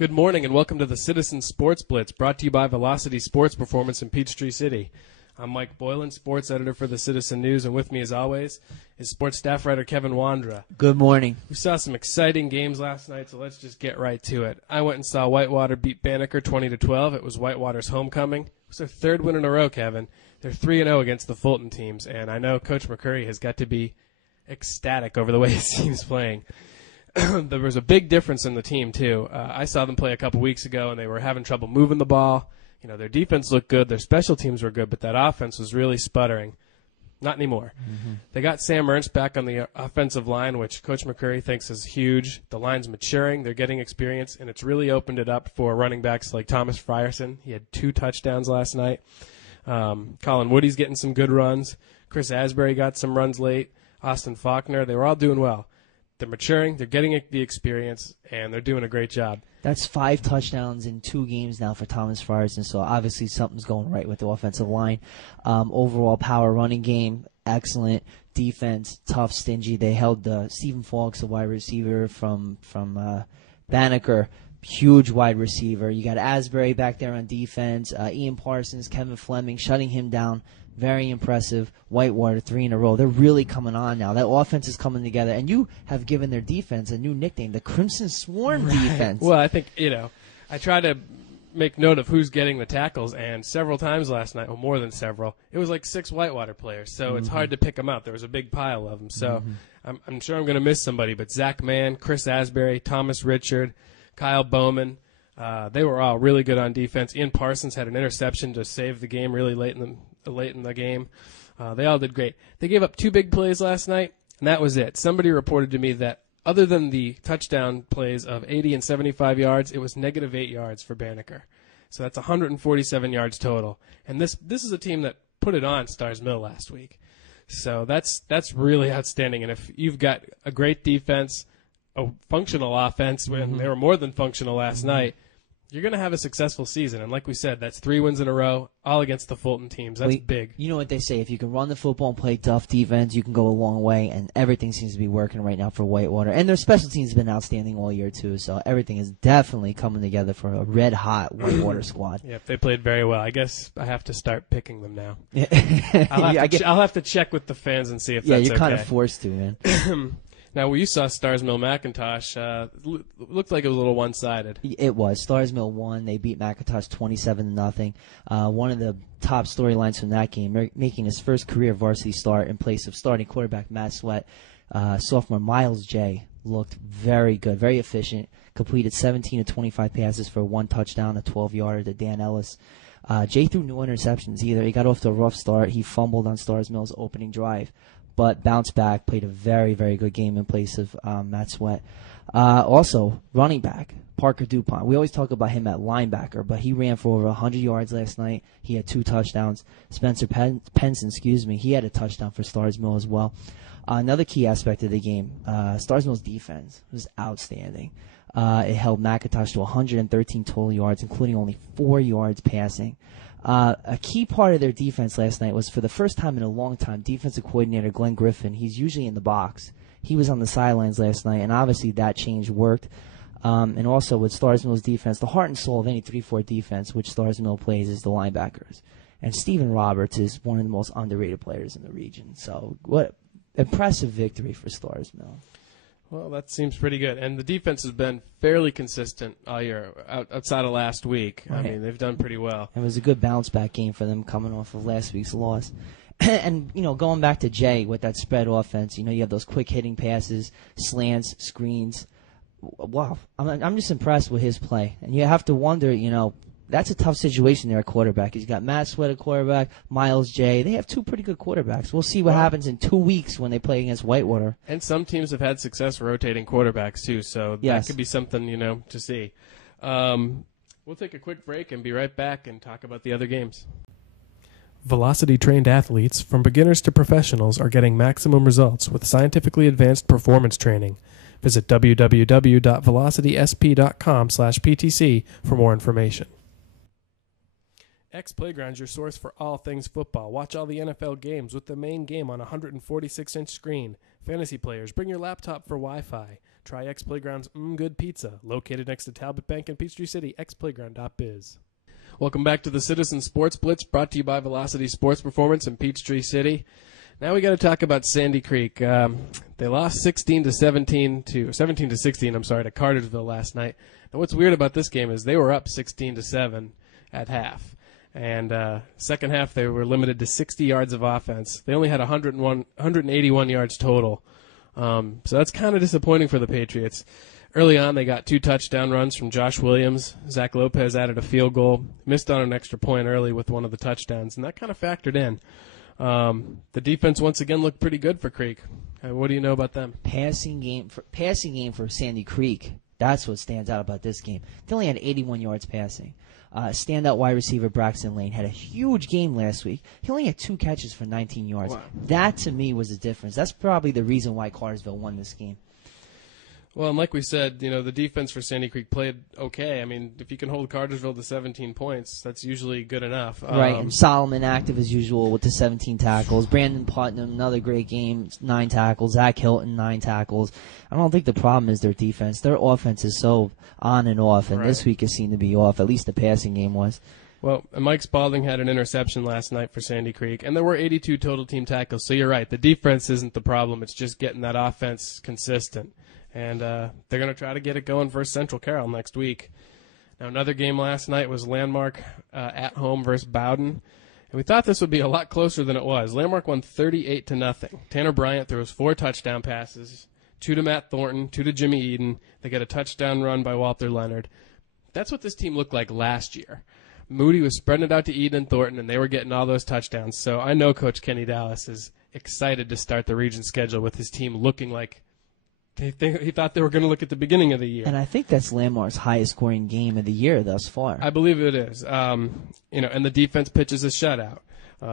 Good morning and welcome to the Citizen Sports Blitz, brought to you by Velocity Sports Performance in Peachtree City. I'm Mike Boylan, sports editor for the Citizen News, and with me as always is sports staff writer Kevin Wandra. Good morning. We saw some exciting games last night, so let's just get right to it. I went and saw Whitewater beat Banneker 20-12. It was Whitewater's homecoming. It was their third win in a row, Kevin. They're 3-0 against the Fulton teams, and I know Coach McCurry has got to be ecstatic over the way his team's playing. There was a big difference in the team, too. I saw them play a couple weeks ago, and they were having trouble moving the ball. You know, their defense looked good, their special teams were good, but that offense was really sputtering. Not anymore. Mm-hmm. They got Sam Ernst back on the offensive line, which Coach McCurry thinks is huge. The line's maturing, they're getting experience, and it's really opened it up for running backs like Thomas Frierson. He had 2 touchdowns last night. Colin Woody's getting some good runs. Chris Asbury got some runs late. Austin Faulkner, they were all doing well. They're maturing, they're getting the experience, and they're doing a great job. That's 5 touchdowns in 2 games now for Thomas Frierson, so obviously something's going right with the offensive line. Overall power running game, excellent. Defense, tough, stingy. They held Stephen Falks, the wide receiver from Banneker, huge wide receiver. You got Asbury back there on defense, Ian Parsons, Kevin Fleming, shutting him down. Very impressive. Whitewater, 3 in a row. They're really coming on now. That offense is coming together. And you have given their defense a new nickname, the Crimson Swarm defense. Well, I think, I try to make note of who's getting the tackles, and several times last night, well, more than several, it was like 6 Whitewater players, so it's hard to pick them out. There was a big pile of them. So I'm sure I'm going to miss somebody, but Zach Mann, Chris Asbury, Thomas Richard, Kyle Bowman, they were all really good on defense. Ian Parsons had an interception to save the game really late in the game. They all did great. They gave up 2 big plays last night, and that was it. Somebody reported to me that other than the touchdown plays of 80 and 75 yards, it was negative 8 yards for Banneker. So that's 147 yards total. And this is a team that put it on Stars Mill last week. So that's really outstanding. And if you've got a great defense, a functional offense, when they were more than functional last night, you're going to have a successful season. And like we said, that's 3 wins in a row, all against the Fulton teams. That's big. You know what they say, if you can run the football and play tough defense, you can go a long way, and everything seems to be working right now for Whitewater. And their special teams have been outstanding all year, too, so everything is definitely coming together for a red-hot Whitewater squad. Yeah, they played very well. I guess I have to start picking them now. I'll have to check with the fans and see if that's okay. Yeah, you're kind of forced to, man. Now, when you saw Stars Mill McIntosh, looked like it was a little one-sided. It was. Stars Mill won. They beat McIntosh 27-0. One of the top storylines from that game, making his first career varsity start in place of starting quarterback Matt Sweat, sophomore Miles J. looked very good, very efficient, completed 17 of 25 passes for 1 touchdown, a 12-yarder to Dan Ellis. Jay threw no interceptions either. He got off to a rough start. He fumbled on Stars Mill's opening drive, but bounced back, played a very, very good game in place of Matt Sweat. Also, running back, Parker DuPont. We always talk about him at linebacker, but he ran for over 100 yards last night. He had 2 touchdowns. Spencer Penson, he had a touchdown for Stars Mill as well. Another key aspect of the game, Stars Mill's defense was outstanding. It held McIntosh to 113 total yards, including only 4 yards passing. A key part of their defense last night was, for the first time in a long time, defensive coordinator Glenn Griffin, he's usually in the box. He was on the sidelines last night, and obviously that change worked. And also with Stars Mill's defense, the heart and soul of any 3-4 defense, which Stars Mill plays, is the linebackers. And Stephen Roberts is one of the most underrated players in the region. So what impressive victory for Stars Mill. Well, that seems pretty good. And the defense has been fairly consistent all year, outside of last week. Right. I mean, they've done pretty well. It was a good bounce-back game for them coming off of last week's loss. And, going back to Jay with that spread offense, you have those quick-hitting passes, slants, screens. Wow. I'm just impressed with his play. And you have to wonder, that's a tough situation there at quarterback. He's got Matt Sweat at quarterback, Miles J. They have 2 pretty good quarterbacks. We'll see what happens in 2 weeks when they play against Whitewater. And some teams have had success rotating quarterbacks, too, so that could be something, to see. We'll take a quick break and be right back and talk about the other games. Velocity-trained athletes, from beginners to professionals, are getting maximum results with scientifically advanced performance training. Visit www.velocitysp.com/PTC for more information. X Playground's your source for all things football. Watch all the NFL games with the main game on a 146-inch screen. Fantasy players, bring your laptop for Wi-Fi. Try X Playground's Good Pizza, located next to Talbot Bank in Peachtree City, xplayground.biz. Welcome back to the Citizen Sports Blitz, brought to you by Velocity Sports Performance in Peachtree City. Now we got to talk about Sandy Creek. They lost 17 to 16, to Cartersville last night. And what's weird about this game is they were up 16-7 at half. And second half they were limited to 60 yards of offense. They only had 181 yards total. So that's kind of disappointing for the Patriots. Early on, they got 2 touchdown runs from Josh Williams. Zach Lopez added a field goal, missed on an extra point early with one of the touchdowns, and that kind of factored in. The defense once again looked pretty good for Creek. What do you know about them? Passing game for Sandy Creek. That's what stands out about this game. They only had 81 yards passing. Standout wide receiver Braxton Lane had a huge game last week. He only had 2 catches for 19 yards. Wow. That, to me, was the difference. That's probably the reason why Cartersville won this game. Well, and like we said, the defense for Sandy Creek played okay. I mean, if you can hold Cartersville to 17 points, that's usually good enough. Right, and Solomon active as usual with the 17 tackles. Brandon Putnam, another great game, 9 tackles. Zach Hilton, 9 tackles. I don't think the problem is their defense. Their offense is so on and off, and this week it seemed to be off. At least the passing game was. Well, Mike Spalding had an interception last night for Sandy Creek, and there were 82 total team tackles. So you're right, the defense isn't the problem. It's just getting that offense consistent. And they're going to try to get it going versus Central Carroll next week. Now, another game last night was Landmark at home versus Bowden. And we thought this would be a lot closer than it was. Landmark won 38-0. Tanner Bryant throws 4 touchdown passes, 2 to Matt Thornton, 2 to Jimmy Eden. They get a touchdown run by Walter Leonard. That's what this team looked like last year. Moody was spreading it out to Eden and Thornton, and they were getting all those touchdowns. So I know Coach Kenny Dallas is excited to start the region schedule with his team looking like he thought they were going to look at the beginning of the year. And I think that's Landmark's highest scoring game of the year thus far. I believe it is. And the defense pitches a shutout.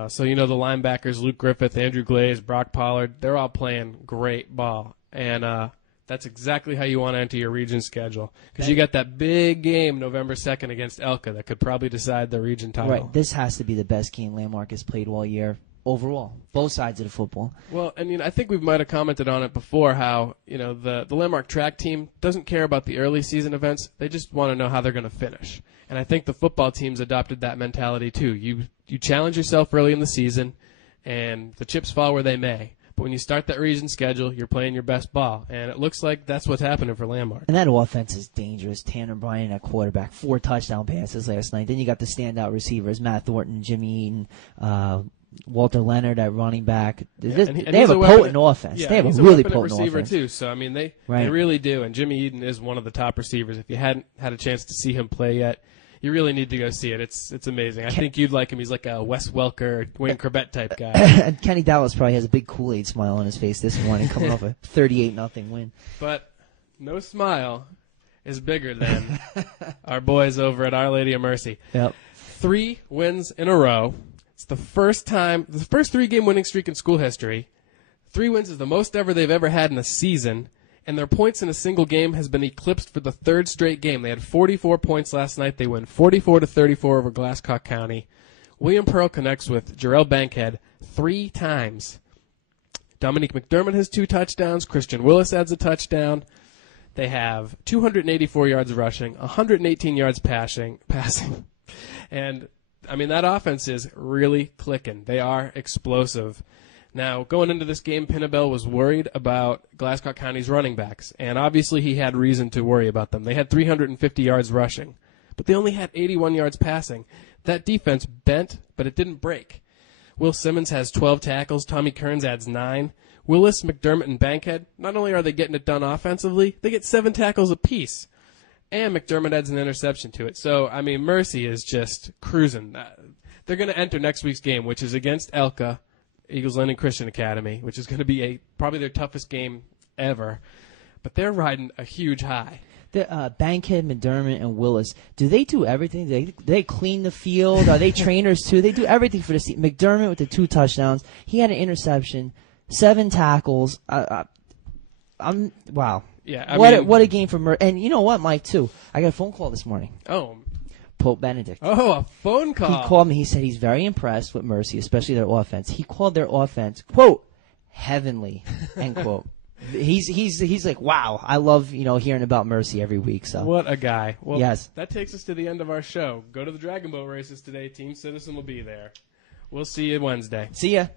So the linebackers, Luke Griffith, Andrew Glaze, Brock Pollard, they're all playing great ball. And that's exactly how you want to enter your region schedule. Because you got that big game November 2nd against Elka that could probably decide the region title. Right. This has to be the best game Landmark has played all year. Overall, both sides of the football. Well, I think we might have commented on it before how, the Landmark track team doesn't care about the early season events. They just want to know how they're going to finish. And I think the football teams adopted that mentality too. You challenge yourself early in the season, and the chips fall where they may. But when you start that region schedule, you're playing your best ball. And it looks like that's what's happening for Landmark. And that offense is dangerous. Tanner Bryant at quarterback, 4 touchdown passes last night. Then you got the standout receivers, Matt Thornton, Jimmy Eden, Walter Leonard at running back. They have a potent offense. Yeah, they have a really potent receiver offense. too. So they really do. And Jimmy Eden is one of the top receivers. If you hadn't had a chance to see him play yet, you really need to go see it. It's amazing. I think you'd like him. He's like a Wes Welker, Wayne Corbett type guy. And Kenny Dallas probably has a big Kool-Aid smile on his face this morning, coming off a 38-0 win. But no smile is bigger than our boys over at Our Lady of Mercy. Yep. 3 wins in a row. It's the first 3-game winning streak in school history. 3 wins is the most ever they've ever had in a season, and their points in a single game has been eclipsed for the 3rd straight game. They had 44 points last night. They win 44-34 over Glasscock County. William Pearl connects with Jarrell Bankhead 3 times. Dominique McDermott has 2 touchdowns. Christian Willis adds a touchdown. They have 284 yards rushing, 118 yards passing, and that offense is really clicking. They are explosive. Now, going into this game, Pinnabel was worried about Glasscock County's running backs, and obviously he had reason to worry about them. They had 350 yards rushing, but they only had 81 yards passing. That defense bent, but it didn't break. Will Simmons has 12 tackles. Tommy Kearns adds 9. Willis, McDermott, and Bankhead, not only are they getting it done offensively, they get 7 tackles apiece. And McDermott adds an interception to it. So, Mercy is just cruising. They're going to enter next week's game, which is against Elka, Eagles Landing Christian Academy, which is going to be probably their toughest game ever. But they're riding a huge high. Bankhead, McDermott, and Willis, do they do everything? Do they clean the field? Are they trainers too? They do everything for this team. McDermott with the 2 touchdowns. He had an interception, 7 tackles. Wow. Yeah, what a game for Murray. And you know what, Mike, too? I got a phone call this morning. Oh. Pope Benedict. Oh, a phone call. He called me. He said he's very impressed with Mercy, especially their offense. He called their offense, quote, heavenly, end quote. he's like, wow, I love hearing about Mercy every week. So what a guy. Well, yes. That takes us to the end of our show. Go to the Dragon Boat races today. Team Citizen will be there. We'll see you Wednesday. See ya.